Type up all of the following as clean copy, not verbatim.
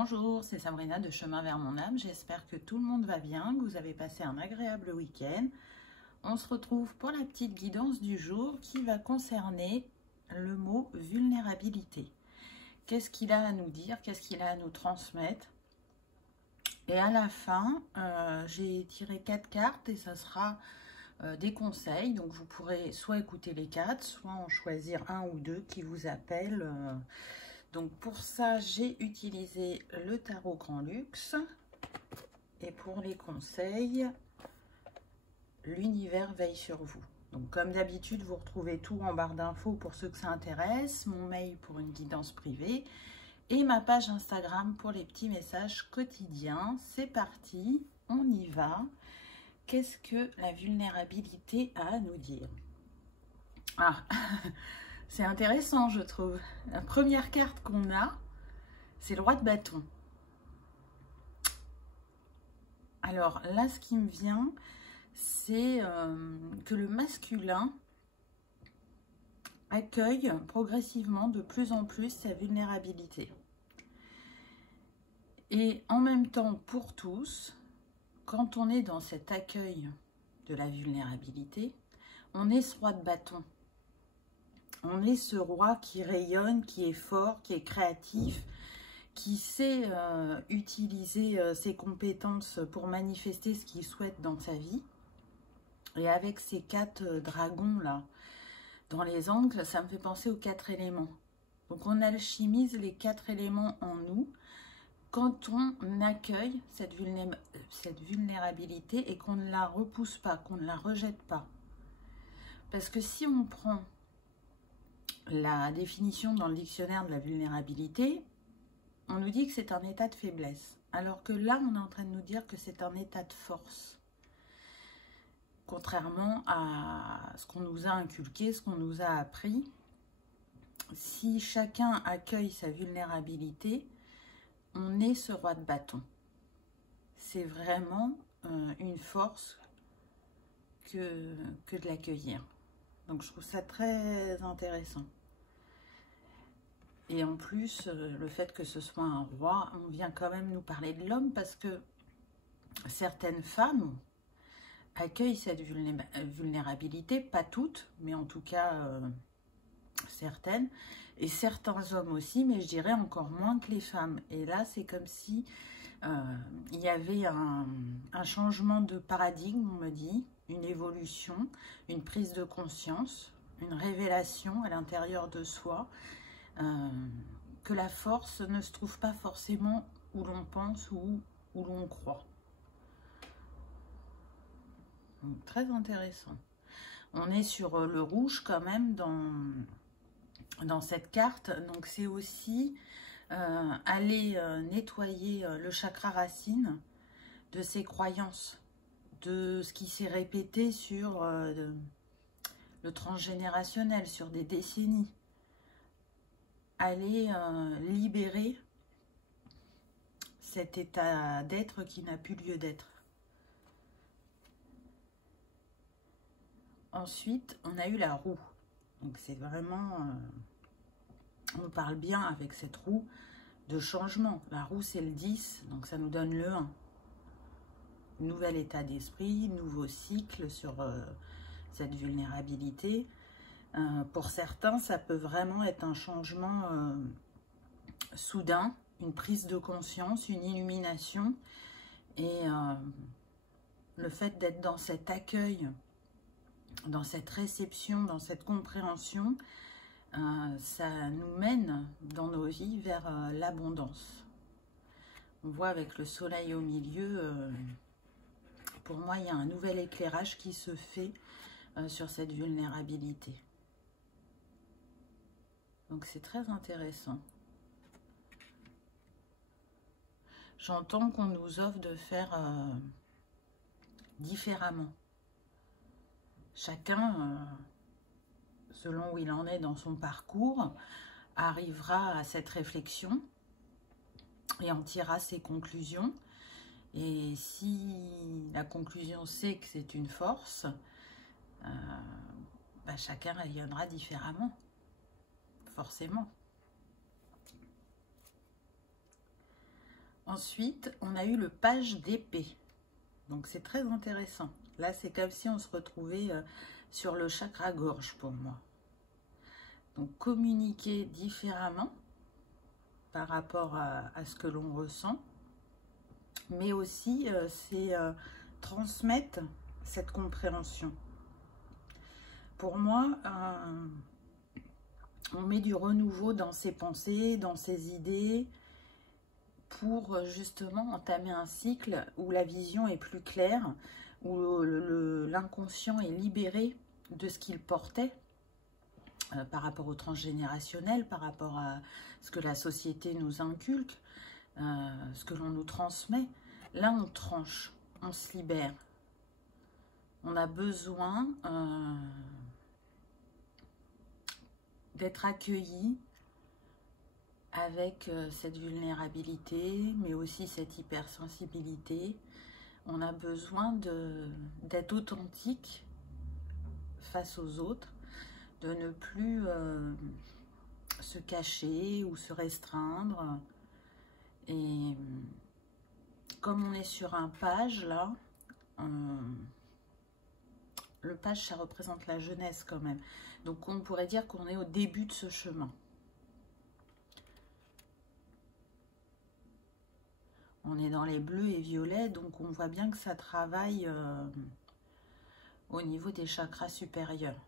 Bonjour, c'est Sabrina de Chemin vers mon âme. J'espère que tout le monde va bien, que vous avez passé un agréable week-end. On se retrouve pour la petite guidance du jour qui va concerner le mot vulnérabilité. Qu'est-ce qu'il a à nous dire? Qu'est-ce qu'il a à nous transmettre? Et à la fin, j'ai tiré 4 cartes et ça sera des conseils. Donc vous pourrez soit écouter les 4, soit en choisir un ou deux qui vous appellent. Donc pour ça, j'ai utilisé le tarot Grand Luxe. Et pour les conseils, l'univers veille sur vous. Donc comme d'habitude, vous retrouvez tout en barre d'infos pour ceux que ça intéresse, mon mail pour une guidance privée et ma page Instagram pour les petits messages quotidiens. C'est parti, on y va. Qu'est-ce que la vulnérabilité a à nous dire? Ah, c'est intéressant, je trouve. La première carte qu'on a, c'est le roi de bâton. Alors là, ce qui me vient, c'est que le masculin accueille progressivement de plus en plus sa vulnérabilité. Et en même temps, pour tous, quand on est dans cet accueil de la vulnérabilité, on est ce roi de bâton. On est ce roi qui rayonne, qui est fort, qui est créatif, qui sait utiliser ses compétences pour manifester ce qu'il souhaite dans sa vie. Et avec ces 4 dragons là, dans les angles, ça me fait penser aux 4 éléments. Donc on alchimise les 4 éléments en nous quand on accueille cette vulnérabilité et qu'on ne la repousse pas, qu'on ne la rejette pas. Parce que si on prend la définition dans le dictionnaire de la vulnérabilité, on nous dit que c'est un état de faiblesse. Alors que là, on est en train de nous dire que c'est un état de force. Contrairement à ce qu'on nous a inculqué, ce qu'on nous a appris, si chacun accueille sa vulnérabilité, on est ce roi de bâton. C'est vraiment une force que de l'accueillir. Donc je trouve ça très intéressant. Et en plus, le fait que ce soit un roi, on vient quand même nous parler de l'homme parce que certaines femmes accueillent cette vulnérabilité, pas toutes, mais en tout cas certaines, et certains hommes aussi, mais je dirais encore moins que les femmes. Et là, c'est comme si il y avait un changement de paradigme, on me dit, une évolution, une prise de conscience, une révélation à l'intérieur de soi, que la force ne se trouve pas forcément où l'on pense ou où l'on croit. Donc, très intéressant. On est sur le rouge quand même dans cette carte. Donc c'est aussi aller nettoyer le chakra racine de ses croyances, de ce qui s'est répété sur le transgénérationnel, sur des décennies. Aller libérer cet état d'être qui n'a plus lieu d'être. Ensuite, on a eu la roue. Donc c'est vraiment, on parle bien avec cette roue de changement. La roue c'est le 10, donc ça nous donne le 1. Nouvel état d'esprit, nouveau cycle sur cette vulnérabilité. Pour certains, ça peut vraiment être un changement soudain, une prise de conscience, une illumination. Et le fait d'être dans cet accueil, dans cette réception, dans cette compréhension, ça nous mène dans nos vies vers l'abondance. On voit avec le soleil au milieu, pour moi, il y a un nouvel éclairage qui se fait sur cette vulnérabilité. Donc c'est très intéressant. J'entends qu'on nous offre de faire différemment. Chacun, selon où il en est dans son parcours, arrivera à cette réflexion et en tirera ses conclusions. Et si la conclusion c'est que c'est une force, chacun rayonnera différemment, forcément. Ensuite, on a eu le page d'épée. Donc, c'est très intéressant. Là, c'est comme si on se retrouvait sur le chakra gorge pour moi. Donc, communiquer différemment par rapport à ce que l'on ressent. Mais aussi, c'est transmettre cette compréhension. Pour moi, on met du renouveau dans ses pensées, dans ses idées, pour justement entamer un cycle où la vision est plus claire, où l'inconscient est libéré de ce qu'il portait par rapport au transgénérationnel, par rapport à ce que la société nous inculque, ce que l'on nous transmet. Là, on tranche, on se libère. On a besoin d'être accueilli avec cette vulnérabilité, mais aussi cette hypersensibilité. On a besoin d'être authentique face aux autres, de ne plus se cacher ou se restreindre. Et comme on est sur un page, là, le page, ça représente la jeunesse quand même. Donc, on pourrait dire qu'on est au début de ce chemin. On est dans les bleus et violets, donc on voit bien que ça travaille au niveau des chakras supérieurs.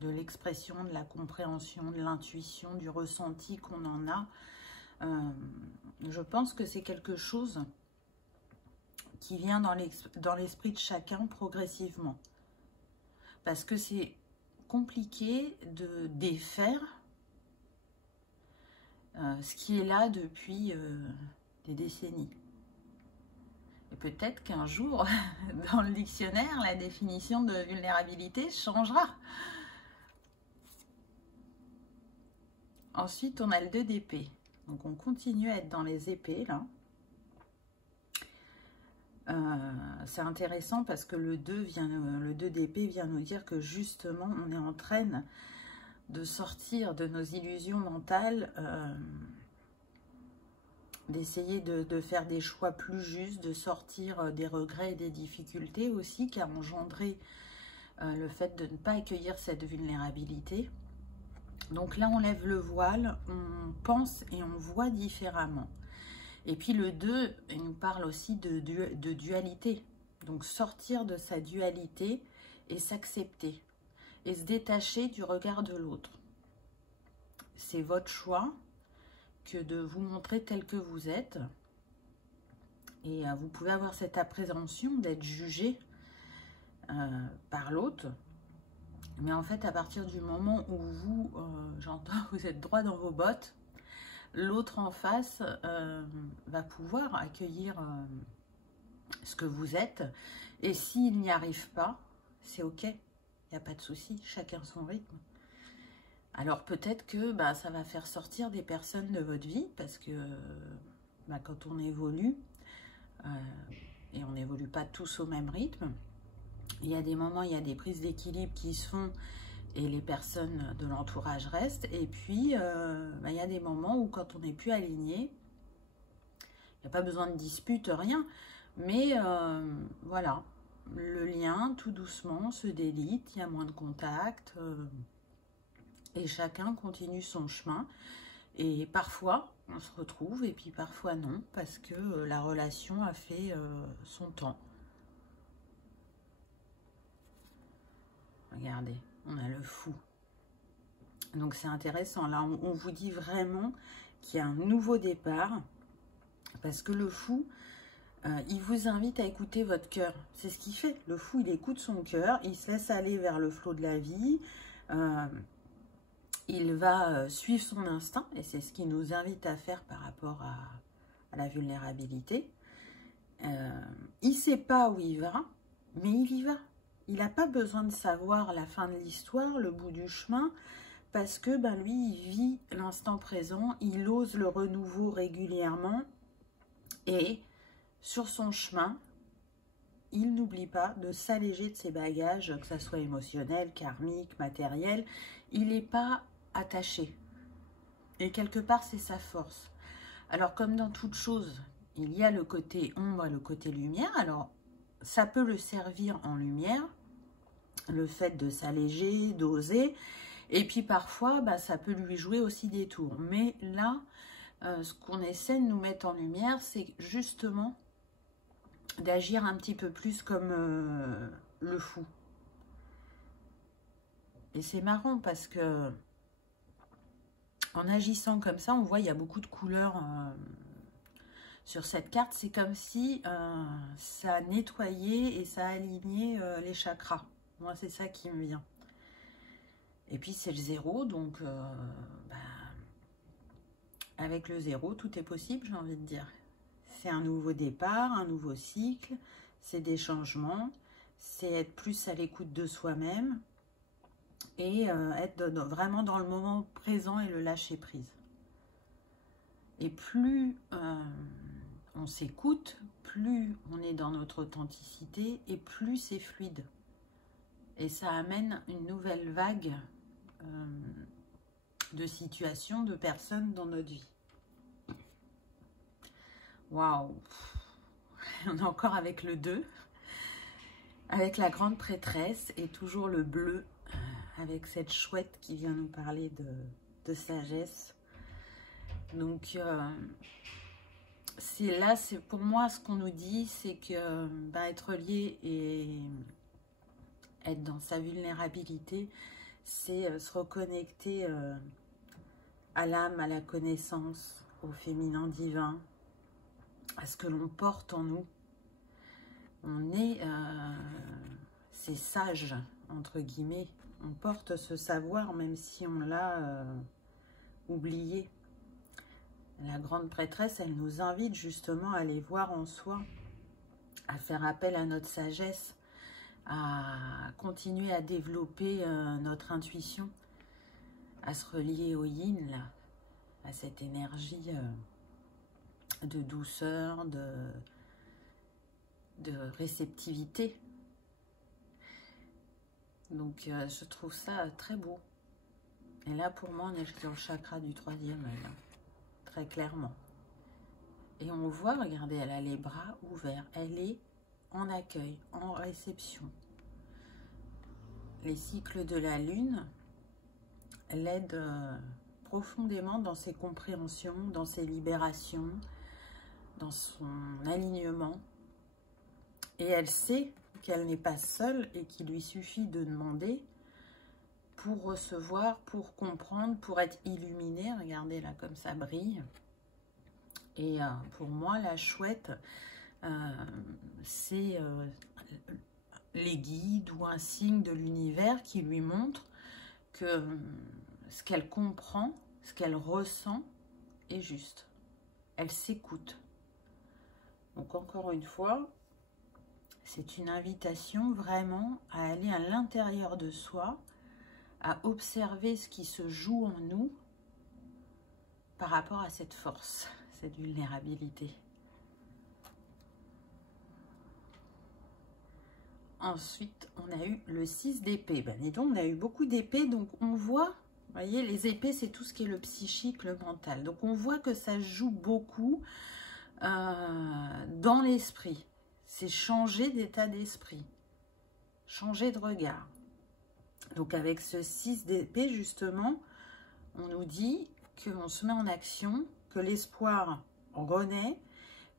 De l'expression, de la compréhension, de l'intuition, du ressenti qu'on en a. Je pense que c'est quelque chose qui vient dans l'esprit de chacun progressivement. Parce que c'est compliqué de défaire ce qui est là depuis des décennies. Et peut-être qu'un jour, dans le dictionnaire, la définition de vulnérabilité changera. Ensuite, on a le 2 d'épée. Donc, on continue à être dans les épées, là. C'est intéressant parce que le 2 d'épée vient nous dire que justement, on est en train de sortir de nos illusions mentales, d'essayer de faire des choix plus justes, de sortir des regrets et des difficultés aussi qu'a engendré le fait de ne pas accueillir cette vulnérabilité. Donc là, on lève le voile, on pense et on voit différemment. Et puis le 2, il nous parle aussi de dualité. Donc sortir de sa dualité et s'accepter. Et se détacher du regard de l'autre. C'est votre choix que de vous montrer tel que vous êtes. Et vous pouvez avoir cette appréhension d'être jugé par l'autre. Mais en fait, à partir du moment où vous, j'entends, vous êtes droit dans vos bottes, l'autre en face va pouvoir accueillir ce que vous êtes. Et s'il n'y arrive pas, c'est ok. Il n'y a pas de souci, chacun son rythme. Alors peut-être que ça va faire sortir des personnes de votre vie, parce que quand on évolue, et on n'évolue pas tous au même rythme, il y a des moments, il y a des prises d'équilibre qui se font, et les personnes de l'entourage restent. Et puis, il y a des moments où quand on n'est plus aligné, il n'y a pas besoin de dispute, rien. Mais voilà, le lien, tout doucement, se délite, il y a moins de contact. Et chacun continue son chemin. Et parfois, on se retrouve, et puis parfois non, parce que la relation a fait son temps. Regardez. On a le fou. Donc c'est intéressant. Là, on vous dit vraiment qu'il y a un nouveau départ. Parce que le fou, il vous invite à écouter votre cœur. C'est ce qu'il fait. Le fou, il écoute son cœur. Il se laisse aller vers le flot de la vie. Il va suivre son instinct. Et c'est ce qu'il nous invite à faire par rapport à la vulnérabilité. Il ne sait pas où il va, mais il y va. Il n'a pas besoin de savoir la fin de l'histoire, le bout du chemin, parce que lui, il vit l'instant présent, il ose le renouveau régulièrement, et sur son chemin, il n'oublie pas de s'alléger de ses bagages, que ce soit émotionnel, karmique, matériel. Il n'est pas attaché. Et quelque part, c'est sa force. Alors, comme dans toute chose, il y a le côté ombre et le côté lumière. Alors, ça peut le servir en lumière, le fait de s'alléger, d'oser. Et puis, parfois, bah, ça peut lui jouer aussi des tours. Mais là, ce qu'on essaie de nous mettre en lumière, c'est justement d'agir un petit peu plus comme le fou. Et c'est marrant parce que en agissant comme ça, on voit il y a beaucoup de couleurs sur cette carte. C'est comme si ça nettoyait et ça alignait les chakras. Moi, c'est ça qui me vient. Et puis, c'est le 0, donc bah, avec le 0, tout est possible, j'ai envie de dire. C'est un nouveau départ, un nouveau cycle, c'est des changements, c'est être plus à l'écoute de soi-même et être vraiment dans le moment présent et le lâcher prise. Et plus on s'écoute, plus on est dans notre authenticité et plus c'est fluide. Et ça amène une nouvelle vague de situations, de personnes dans notre vie. Waouh! On est encore avec le 2, avec la grande prêtresse et toujours le bleu, avec cette chouette qui vient nous parler de sagesse. Donc, c'est là, pour moi, ce qu'on nous dit, c'est que bah, être lié et être dans sa vulnérabilité, c'est se reconnecter à l'âme, à la connaissance, au féminin divin, à ce que l'on porte en nous. On est ces sages, entre guillemets. On porte ce savoir, même si on l'a oublié. La grande prêtresse, elle nous invite justement à aller voir en soi, à faire appel à notre sagesse, à continuer à développer notre intuition, à se relier au yin, là, à cette énergie de douceur, de réceptivité. Donc, je trouve ça très beau. Et là, pour moi, on est dans le chakra du 3e œil, très clairement. Et on voit, regardez, elle a les bras ouverts. Elle est en accueil, en réception. Les cycles de la lune l'aident profondément dans ses compréhensions, dans ses libérations, dans son alignement. Et elle sait qu'elle n'est pas seule et qu'il lui suffit de demander pour recevoir, pour comprendre, pour être illuminée. Regardez là, comme ça brille. Et pour moi, la chouette, c'est les guides ou un signe de l'univers qui lui montre que ce qu'elle comprend, ce qu'elle ressent est juste. Elle s'écoute. Donc encore une fois, c'est une invitation vraiment à aller à l'intérieur de soi, à observer ce qui se joue en nous par rapport à cette force, cette vulnérabilité. Ensuite, on a eu le 6 d'épée. Ben, dis donc, on a eu beaucoup d'épées, donc on voit, vous voyez, les épées, c'est tout ce qui est le psychique, le mental. Donc on voit que ça joue beaucoup dans l'esprit. C'est changer d'état d'esprit, changer de regard. Donc avec ce 6 d'épée, justement, on nous dit qu'on se met en action, que l'espoir renaît,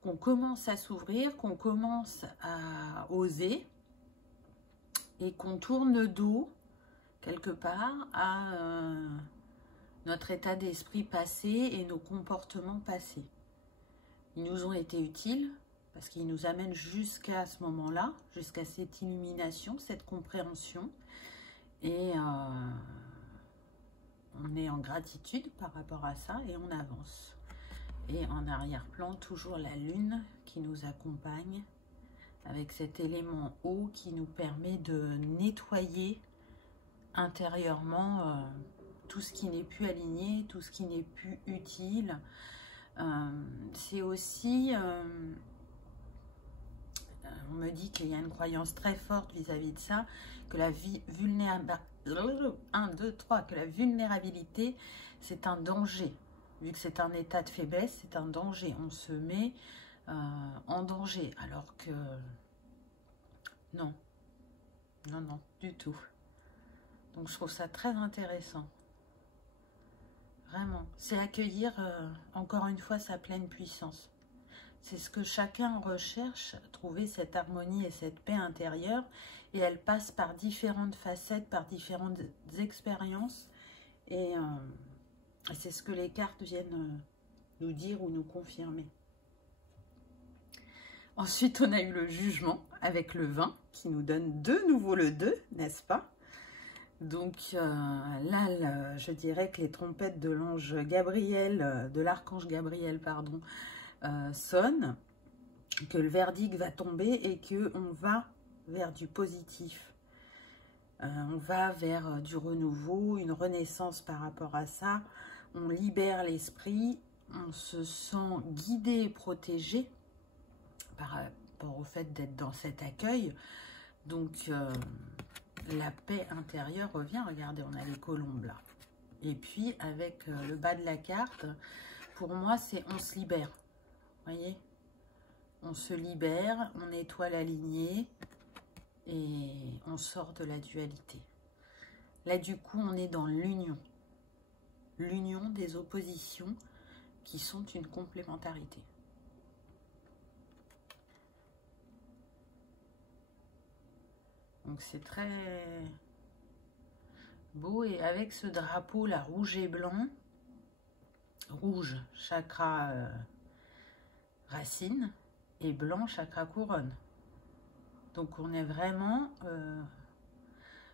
qu'on commence à s'ouvrir, qu'on commence à oser et qu'on tourne le dos, quelque part, à notre état d'esprit passé et nos comportements passés. Ils nous ont été utiles parce qu'ils nous amènent jusqu'à ce moment-là, jusqu'à cette illumination, cette compréhension. Et on est en gratitude par rapport à ça et on avance. Et en arrière-plan, toujours la lune qui nous accompagne avec cet élément eau qui nous permet de nettoyer intérieurement tout ce qui n'est plus aligné, tout ce qui n'est plus utile. C'est aussi, on me dit qu'il y a une croyance très forte vis-à-vis de ça, que la vulnérabilité, c'est un danger. Vu que c'est un état de faiblesse, c'est un danger. On se met en danger. Alors que non, non, non, du tout. Donc je trouve ça très intéressant. Vraiment. C'est accueillir encore une fois sa pleine puissance. C'est ce que chacun recherche, trouver cette harmonie et cette paix intérieure. Et elle passe par différentes facettes, par différentes expériences. Et c'est ce que les cartes viennent nous dire ou nous confirmer. Ensuite, on a eu le jugement avec le 20 qui nous donne de nouveau le 2, n'est-ce pas? Donc là, je dirais que les trompettes de l'ange Gabriel, de l'archange Gabriel, pardon, sonnent, que le verdict va tomber et qu'on va vers du positif. On va vers du renouveau, une renaissance par rapport à ça. On libère l'esprit, on se sent guidé et protégé par rapport au fait d'être dans cet accueil. Donc, la paix intérieure revient. Regardez, on a les colombes là. Et puis, avec le bas de la carte, pour moi, c'est on se libère. Vous voyez? On se libère, on nettoie la lignée et on sort de la dualité. Là, du coup, on est dans l'union. L'union des oppositions qui sont une complémentarité. Donc, c'est très beau. Et avec ce drapeau, là, rouge et blanc, rouge, chakra racine, et blanc, chakra couronne. Donc, on est vraiment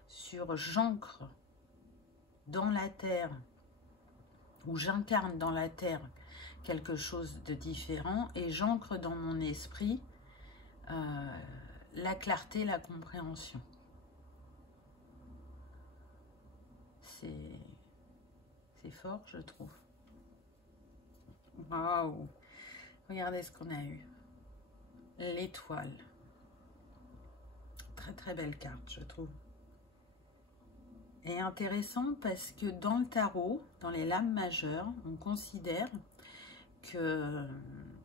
sur j'ancre dans la terre, ou j'incarne dans la terre quelque chose de différent, et j'ancre dans mon esprit la clarté, la compréhension. C'est fort, je trouve. Waouh! Regardez ce qu'on a eu. L'étoile. Très très belle carte, je trouve. Et intéressant parce que dans le tarot, dans les lames majeures, on considère que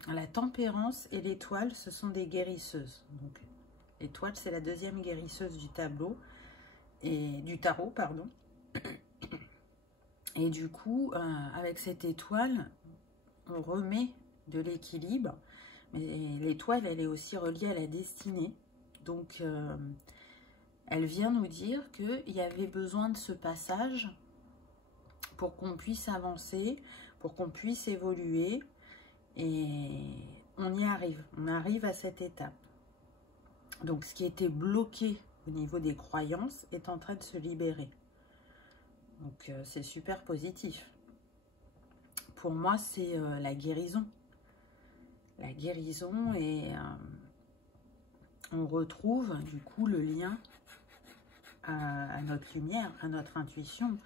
la tempérance et l'étoile, ce sont des guérisseuses. Donc, l'étoile, c'est la deuxième guérisseuse du tableau et du tarot, pardon. Et du coup, avec cette étoile, on remet de l'équilibre. Mais l'étoile, elle est aussi reliée à la destinée. Donc, elle vient nous dire qu'il y avait besoin de ce passage pour qu'on puisse avancer, pour qu'on puisse évoluer. Et on y arrive. On arrive à cette étape. Donc, ce qui était bloqué au niveau des croyances est en train de se libérer. Donc, c'est super positif. Pour moi, c'est la guérison. La guérison et on retrouve du coup le lien à notre lumière, à notre intuition,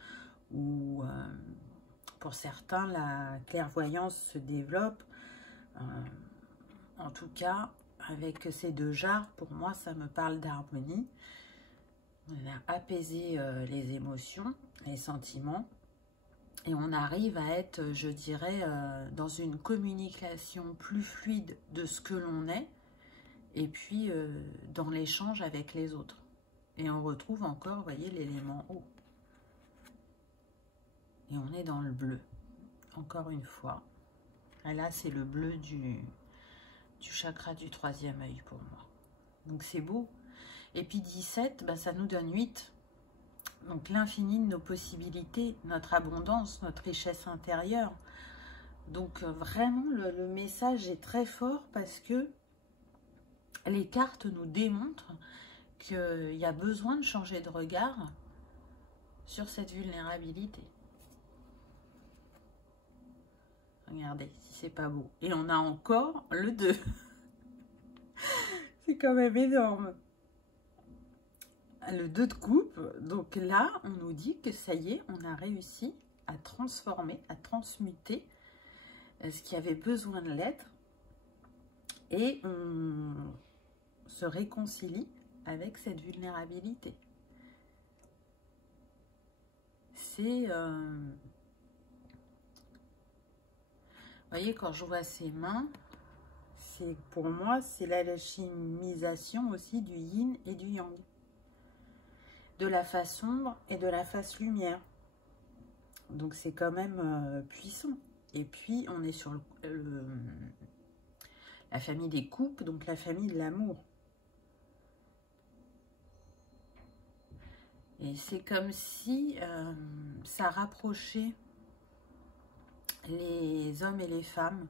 où pour certains, la clairvoyance se développe. En tout cas, avec ces deux jarres, pour moi, ça me parle d'harmonie. On a apaisé les émotions, les sentiments, et on arrive à être, je dirais, dans une communication plus fluide de ce que l'on est, et puis dans l'échange avec les autres. Et on retrouve encore, vous voyez, l'élément eau. Et on est dans le bleu, encore une fois. Et là, c'est le bleu du chakra du troisième œil pour moi. Donc, c'est beau. Et puis 17, bah, ça nous donne 8. Donc, l'infini de nos possibilités, notre abondance, notre richesse intérieure. Donc, vraiment, le message est très fort parce que les cartes nous démontrent qu'il y a besoin de changer de regard sur cette vulnérabilité. Regardez, si c'est pas beau. Et on a encore le 2. C'est quand même énorme. Le 2 de coupe. Donc là, on nous dit que ça y est, on a réussi à transformer, à transmuter ce qui avait besoin de l'être. Et on se réconcilie avec cette vulnérabilité. C'est voyez, quand je vois ses mains, c'est pour moi, c'est l'alchimisation aussi du yin et du yang. De la face sombre et de la face lumière. Donc c'est quand même puissant. Et puis on est sur la famille des coupes, donc la famille de l'amour. Et c'est comme si ça rapprochait les hommes et les femmes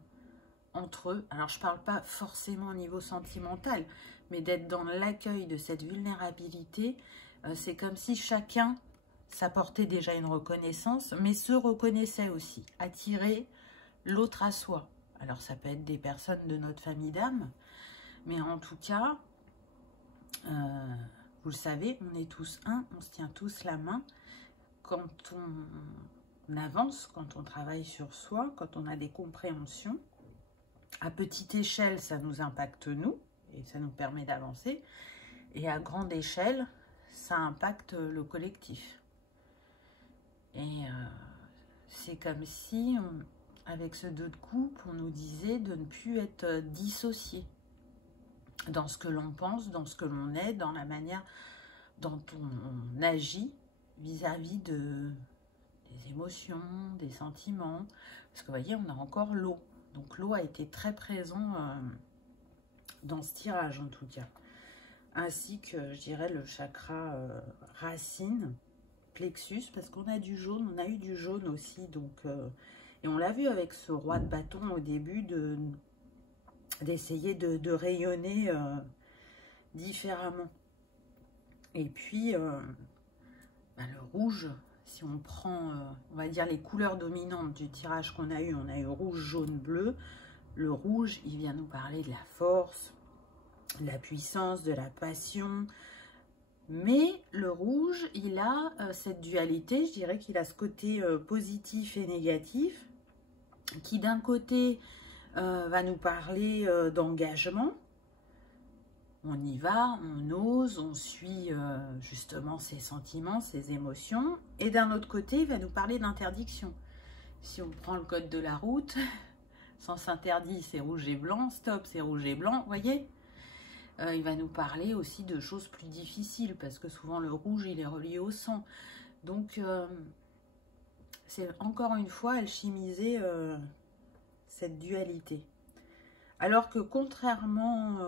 entre eux. Alors je ne parle pas forcément au niveau sentimental, mais d'être dans l'accueil de cette vulnérabilité, c'est comme si chacun s'apportait déjà une reconnaissance, mais se reconnaissait aussi, attirer l'autre à soi. Alors ça peut être des personnes de notre famille d'âme, mais en tout cas, vous le savez, on est tous un, on se tient tous la main. Quand on avance, quand on travaille sur soi, quand on a des compréhensions, à petite échelle, ça nous impacte nous, et ça nous permet d'avancer, et à grande échelle, ça impacte le collectif. Et c'est comme si, avec ce 2 de coupe, on nous disait de ne plus être dissocié dans ce que l'on pense, dans ce que l'on est, dans la manière dont on agit vis-à-vis des émotions, des sentiments. Parce que vous voyez, on a encore l'eau. Donc l'eau a été très présent dans ce tirage en tout cas. Ainsi que, je dirais, le chakra racine, plexus, parce qu'on a du jaune, on a eu du jaune aussi. Donc, et on l'a vu avec ce roi de bâton au début, d'essayer de rayonner différemment. Et puis, le rouge, si on prend, on va dire, les couleurs dominantes du tirage qu'on a eu, on a eu rouge, jaune, bleu. Le rouge, il vient nous parler de la force, de la puissance, de la passion. Mais le rouge, il a cette dualité, je dirais qu'il a ce côté positif et négatif, qui d'un côté va nous parler d'engagement. On y va, on ose, on suit justement ses sentiments, ses émotions. Et d'un autre côté, il va nous parler d'interdiction. Si on prend le code de la route, sens interdit, c'est rouge et blanc. Stop, c'est rouge et blanc, voyez. Il va nous parler aussi de choses plus difficiles, parce que souvent le rouge, il est relié au sang. Donc, c'est encore une fois alchimiser cette dualité. Alors que contrairement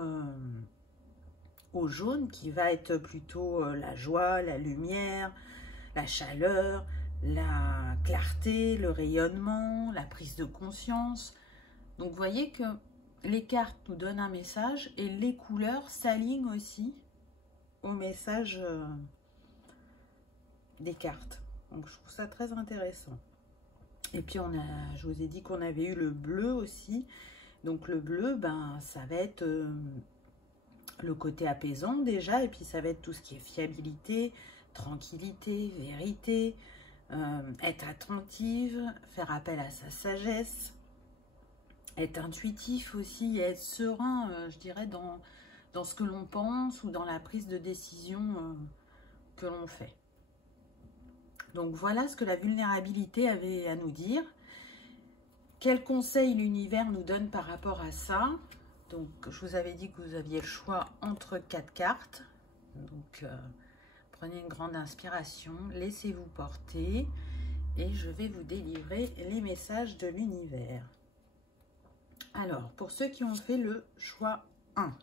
au jaune, qui va être plutôt la joie, la lumière, la chaleur, la clarté, le rayonnement, la prise de conscience. Donc, vous voyez que les cartes nous donnent un message et les couleurs s'alignent aussi au message des cartes. Donc, je trouve ça très intéressant. Et puis, je vous ai dit qu'on avait eu le bleu aussi. Donc, le bleu, ben, ça va être le côté apaisant déjà. Et puis, ça va être tout ce qui est fiabilité, tranquillité, vérité, être attentive, faire appel à sa sagesse. Être intuitif aussi, être serein, je dirais, dans ce que l'on pense ou dans la prise de décision que l'on fait. Donc voilà ce que la vulnérabilité avait à nous dire. Quel conseil l'univers nous donne par rapport à ça? Donc je vous avais dit que vous aviez le choix entre 4 cartes. Donc prenez une grande inspiration, laissez-vous porter et je vais vous délivrer les messages de l'univers. Alors, pour ceux qui ont fait le choix 1,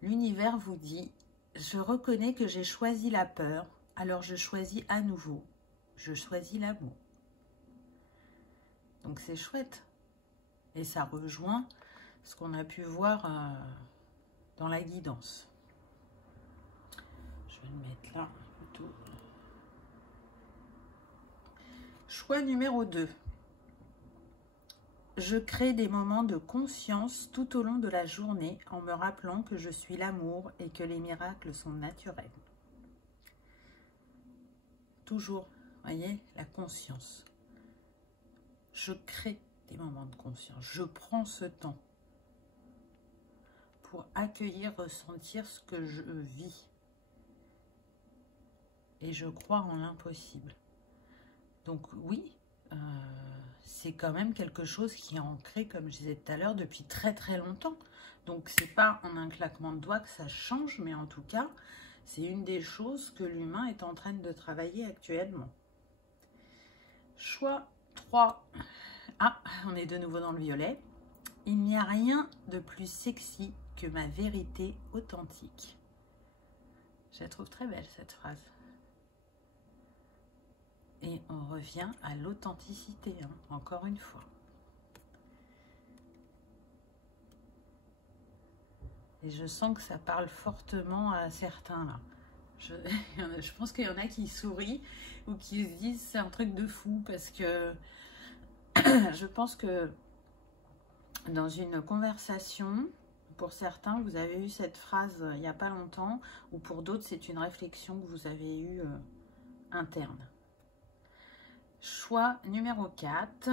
l'univers vous dit « Je reconnais que j'ai choisi la peur, alors je choisis à nouveau. Je choisis l'amour. » Donc, c'est chouette. Et ça rejoint ce qu'on a pu voir dans la guidance. Je vais le mettre là plutôt. Choix numéro 2. Je crée des moments de conscience tout au long de la journée en me rappelant que je suis l'amour et que les miracles sont naturels. Toujours, voyez, la conscience. Je crée des moments de conscience. Je prends ce temps pour accueillir, ressentir ce que je vis. Et je crois en l'impossible. Donc oui, c'est quand même quelque chose qui est ancré, comme je disais tout à l'heure, depuis très très longtemps. Donc c'est pas en un claquement de doigts que ça change, mais en tout cas, c'est une des choses que l'humain est en train de travailler actuellement. Choix 3. Ah, on est de nouveau dans le violet. Il n'y a rien de plus sexy que ma vérité authentique. Je la trouve très belle cette phrase. Et on revient à l'authenticité, hein, encore une fois. Et je sens que ça parle fortement à certains là. Je pense qu'il y en a qui sourient ou qui se disent c'est un truc de fou parce que je pense que dans une conversation, pour certains, vous avez eu cette phrase il n'y a pas longtemps, ou pour d'autres, c'est une réflexion que vous avez eue interne. Choix numéro 4,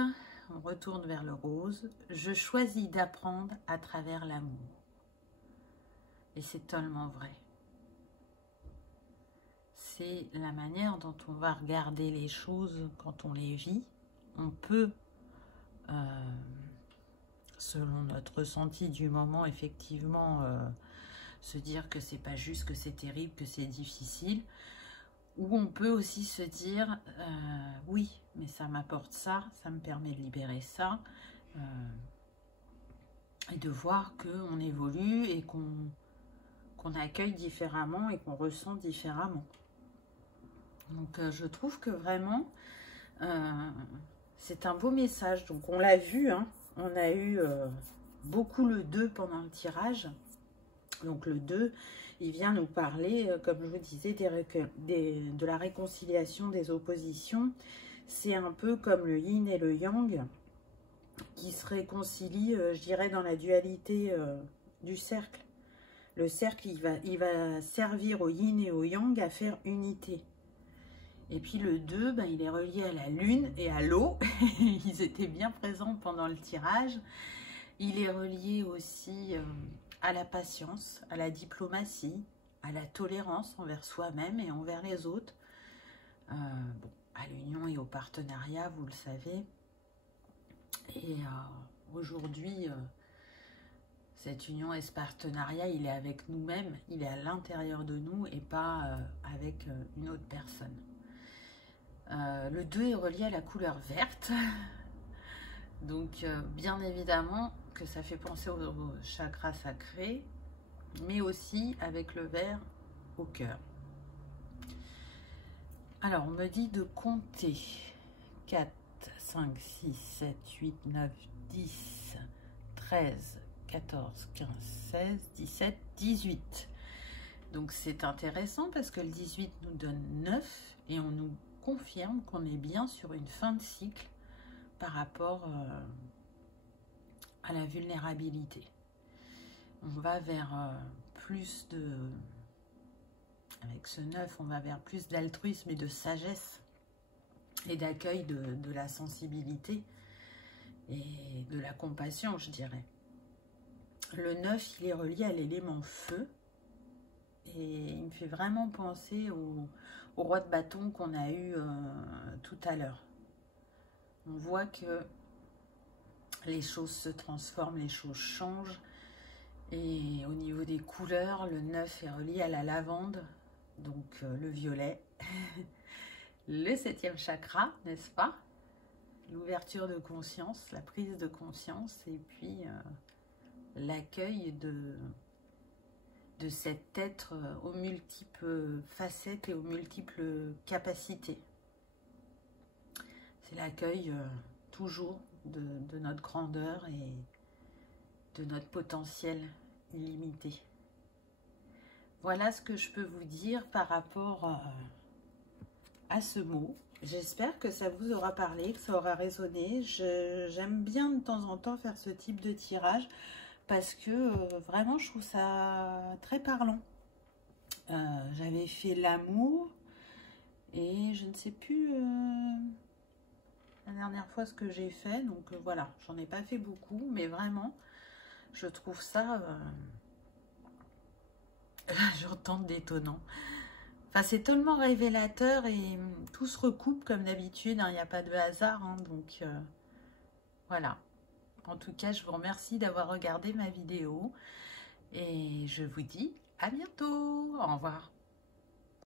on retourne vers le rose. Je choisis d'apprendre à travers l'amour. Et c'est tellement vrai. C'est la manière dont on va regarder les choses quand on les vit. On peut, selon notre ressenti du moment, effectivement, se dire que c'est pas juste, que c'est terrible, que c'est difficile. Ou on peut aussi se dire, oui, mais ça m'apporte ça, ça me permet de libérer ça, et de voir qu'on évolue et qu'on accueille différemment et qu'on ressent différemment. Donc je trouve que vraiment, c'est un beau message. Donc on l'a vu, hein, on a eu beaucoup le 2 pendant le tirage. Donc le 2, il vient nous parler, comme je vous disais, de la réconciliation des oppositions. C'est un peu comme le yin et le yang qui se réconcilient, je dirais, dans la dualité du cercle. Le cercle, il va servir au yin et au yang à faire unité. Et puis le 2, ben, il est relié à la lune et à l'eau. Ils étaient bien présents pendant le tirage. Il est relié aussi à la patience, à la diplomatie, à la tolérance envers soi-même et envers les autres. Bon, à l'union et au partenariat, vous le savez. Et aujourd'hui, cette union et ce partenariat, il est avec nous-mêmes, il est à l'intérieur de nous et pas avec une autre personne. Le 2 est relié à la couleur verte. Donc, bien évidemment que ça fait penser au chakra sacré, mais aussi avec le vert au cœur. Alors, on me dit de compter 4, 5, 6, 7, 8, 9, 10, 13, 14, 15, 16, 17, 18. Donc, c'est intéressant parce que le 18 nous donne 9 et on nous confirme qu'on est bien sur une fin de cycle par rapport à la vulnérabilité. On va vers plus de... Avec ce 9, on va vers plus d'altruisme et de sagesse et d'accueil de la sensibilité et de la compassion, je dirais. Le 9, il est relié à l'élément feu et il me fait vraiment penser au roi de bâton qu'on a eu tout à l'heure. On voit que les choses se transforment, les choses changent. Et au niveau des couleurs, le 9 est relié à la lavande, donc le violet. Le 7e chakra, n'est-ce pas? L'ouverture de conscience, la prise de conscience et puis l'accueil de cet être aux multiples facettes et aux multiples capacités. C'est l'accueil toujours de notre grandeur et de notre potentiel illimité. Voilà ce que je peux vous dire par rapport à ce mot. J'espère que ça vous aura parlé, que ça aura résonné. J'aime bien de temps en temps faire ce type de tirage parce que vraiment je trouve ça très parlant. J'avais fait l'amour et je ne sais plus la dernière fois ce que j'ai fait, donc voilà, j'en ai pas fait beaucoup, mais vraiment je trouve ça j'entends d'étonnant. Enfin, c'est tellement révélateur et tout se recoupe comme d'habitude, hein, il n'y a pas de hasard, hein, donc Voilà. En tout cas, je vous remercie d'avoir regardé ma vidéo et je vous dis à bientôt. Au revoir.